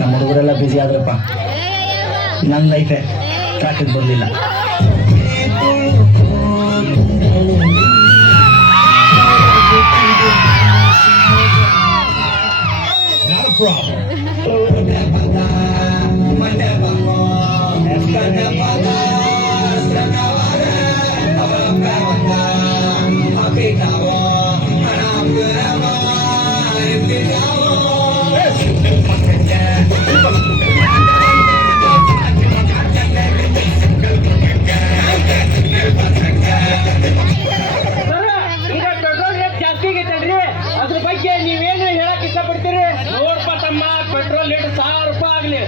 ನಮ್ಮ ಹುಡುಗರೆಲ್ಲ busy ಆದ್ರಪ್ಪ, ನಂದೈತೆ traffic ಬರಲಿಲ್ಲ. Not a problem. ಅದ್ರ ಬಗ್ಗೆ ನೀವೇನು ಹೇಳಕ್ ಇಷ್ಟಪಡ್ತೀರಿ? ನೋಡ್ಪ ತಮ್ಮ, ಪೆಟ್ರೋಲ್ ಲೀಟರ್ 1000 ರೂಪಾಯಿ ಆಗ್ಲಿ,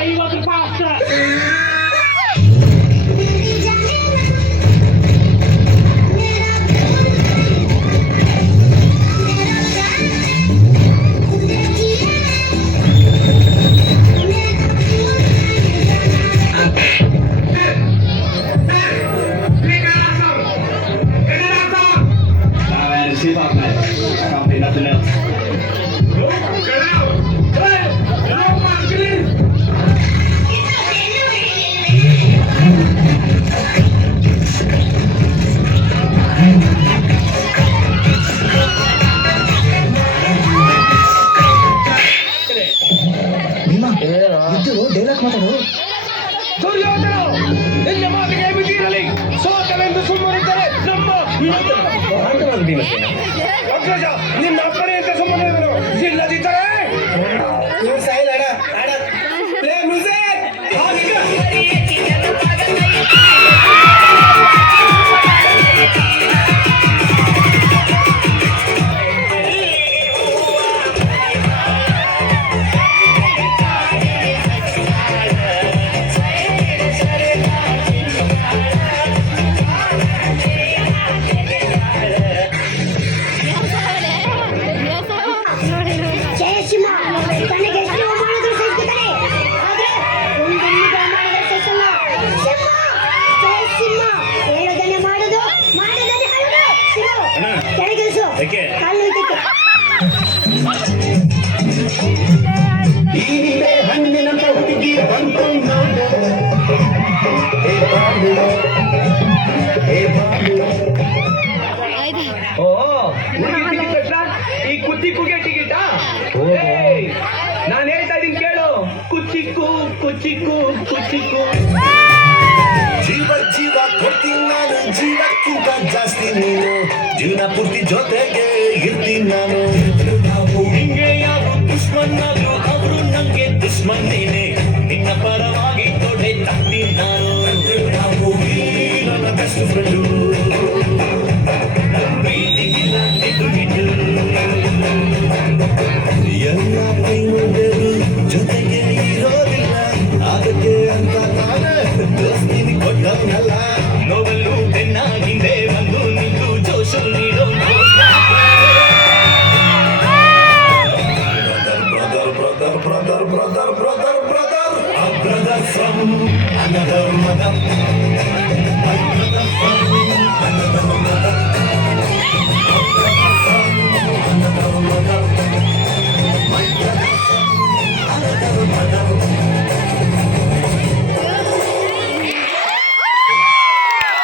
50 ರೂಪಾಯಿ ಅಷ್ಟೇ. Nothing else. ಡೈಲಾಗ್ ಮಾತಾಡು. ದುರ್ಯೋಧನ, ನಿನ್ನ ಮಾತಿಗೆ ಬಿಟ್ಟಿರಲಿ. ಸೋತವೆಂದು ಸುಮ್ಮನಿದ್ದರೆ ನಮ್ಮ ಅಗ್ರಜ ನಿನ್ನ ಅಪ್ಪಣೆ ಅಂತ ಸುಮ್ಮನೆ ಇಲ್ಲದಿದ್ದರೆ ಹಣ್ಣಿನಂತ ಹುಡುಗಿ ಬಂತು. ಈ ಕುಚ್ಚಿಕ್ಕುಗೆ ಟಿಕೆಟಾ? ನಾನು ಹೇಳ್ತಾ ಇದ್ದೀನಿ ಕೇಳು. ಕುಚ್ಚಿಕ್ಕು ಕುಚ್ಚಿಕ್ಕು ಕುಚ್ಚಿಕ್ಕು. ಜೀವ ಜೀವ ಕೊಡ್ತೀನಿ ನಾನು, ಜೀವಕ್ಕಿಂತ ಜಾಸ್ತಿ ನೀನು. ಜೀವನ ಪೂರ್ತಿ ಜೊತೆಗೆ ಇರ್ತೀನಿ ನಾನು. ಹಿಂಗೆ ಯಾರು ದುಶ್ಮನ್ನಾದ್ರು ಅವರು ನಂಗೆ ದುಶ್ಮನ್ ನೀನೆ. ನಿನ್ನ ಪರವಾಗಿ ತೊಡೆ ತಗ್ತೀನಿ ನಾನು. ನನ್ನ ಬೆಸ್ಟ್ ಫ್ರೆಂಡು, ನನ್ನ ಪ್ರೀತಿಗಿಲ್ಲ ಎದುರಿಟ್ಟು. ಎಲ್ಲ ಕೈಗೊಂಡೆರು ಜೊತೆಗೆ ಇರೋದಿಲ್ಲ, ಅದಕ್ಕೆ ಅಂತ ನಾನೇ ದೋಸ್ತಿನಿ ಕೊಟ್ಟವನಲ್ಲ. ನೋವಲ್ಲೂ ಬೆನ್ನ ಹಿಂದೆ ಬಂದು ನಿಂತು ಜೋಶು ನೀಡೋ brother from another mother.